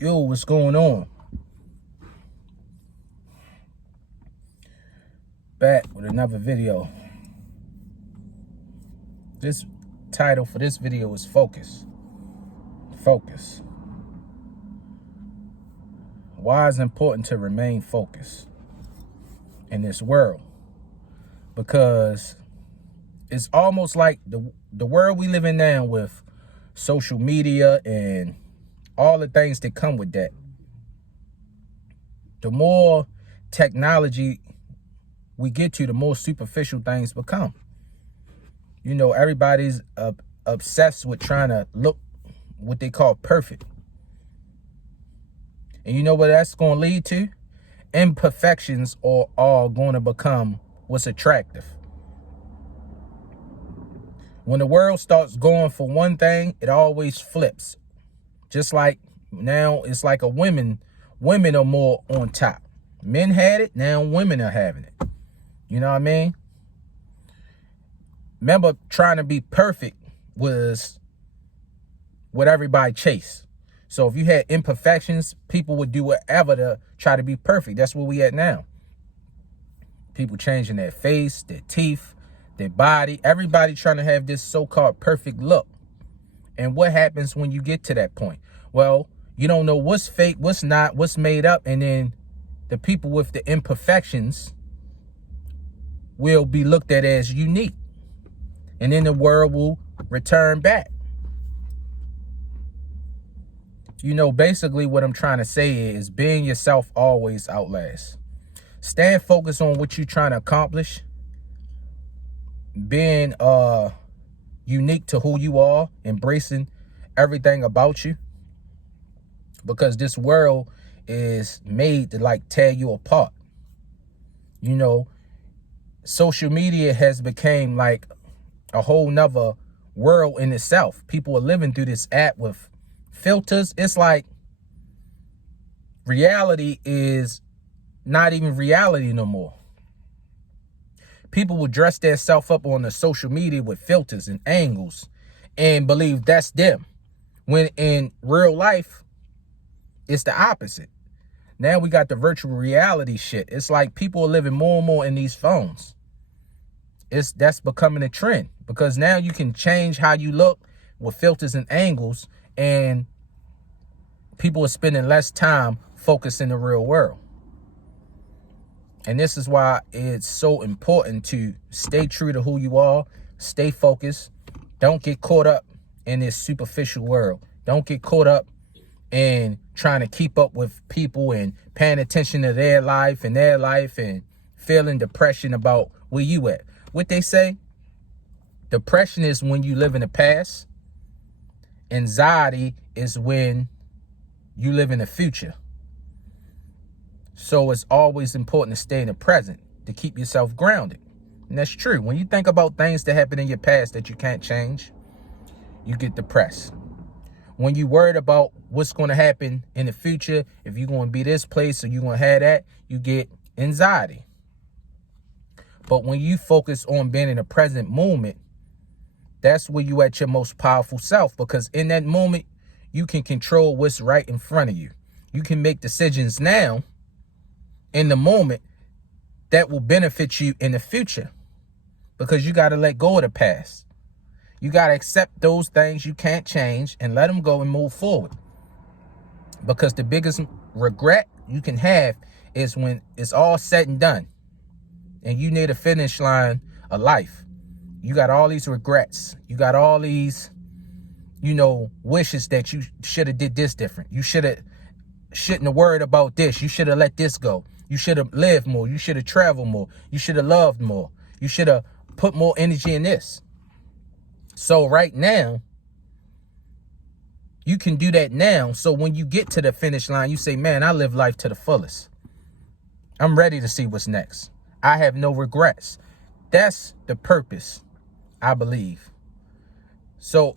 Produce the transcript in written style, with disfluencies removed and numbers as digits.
Yo, what's going on? Back with another video. This title for this video is Focus. Focus. Why is it important to remain focused in this world? Because it's almost like the world we live in now with social media and all the things that come with that. The more technology we get to, the more superficial things become. You know, everybody's obsessed with trying to look what they call perfect. And you know what that's going to lead to? Imperfections are all going to become what's attractive. When the world starts going for one thing, it always flips. Just like now, it's like women are more on top. Men had it, now women are having it. You know what I mean? Remember, trying to be perfect was what everybody chased. So if you had imperfections, people would do whatever to try to be perfect. That's where we at now. People changing their face, their teeth, their body. Everybody trying to have this so-called perfect look. And what happens when you get to that point? Well, you don't know what's fake, what's not, what's made up. And then the people with the imperfections will be looked at as unique. And then the world will return back. You know, basically what I'm trying to say is being yourself always outlasts. Stand focused on what you're trying to accomplish. Being unique to who you are. Embracing everything about you. Because this world is made to like tear you apart. You know, social media has become like a whole nother world in itself. People are living through this app with filters. It's like reality is not even reality no more. People will dress their self up on the social media with filters and angles and believe that's them. When in real life, it's the opposite. Now we got the virtual reality shit. It's like people are living more and more in these phones. That's becoming a trend because now you can change how you look with filters and angles, and people are spending less time focused in the real world. And this is why it's so important to stay true to who you are, stay focused. Don't get caught up in this superficial world. Don't get caught up in trying to keep up with people and paying attention to their life and feeling depression about where you at. What they say, depression is when you live in the past. Anxiety is when you live in the future. So it's always important to stay in the present, to keep yourself grounded. And that's true. When you think about things that happened in your past that you can't change, you get depressed. When you worried about what's going to happen in the future, if you're going to be this place or you're going to have that, you get anxiety. But when you focus on being in the present moment, that's where you at your most powerful self, because in that moment, you can control what's right in front of you. You can make decisions now in the moment that will benefit you in the future, because you got to let go of the past. You got to accept those things you can't change and let them go and move forward. Because the biggest regret you can have is when it's all said and done and you near the finish line of life. You got all these regrets. You got all these, wishes that you should have did this different. You shouldn't have worried about this. You should have let this go. You should have lived more. You should have traveled more. You should have loved more. You should have put more energy in this. So right now, you can do that now. So when you get to the finish line, you say, man, I live life to the fullest. I'm ready to see what's next. I have no regrets. That's the purpose, I believe. So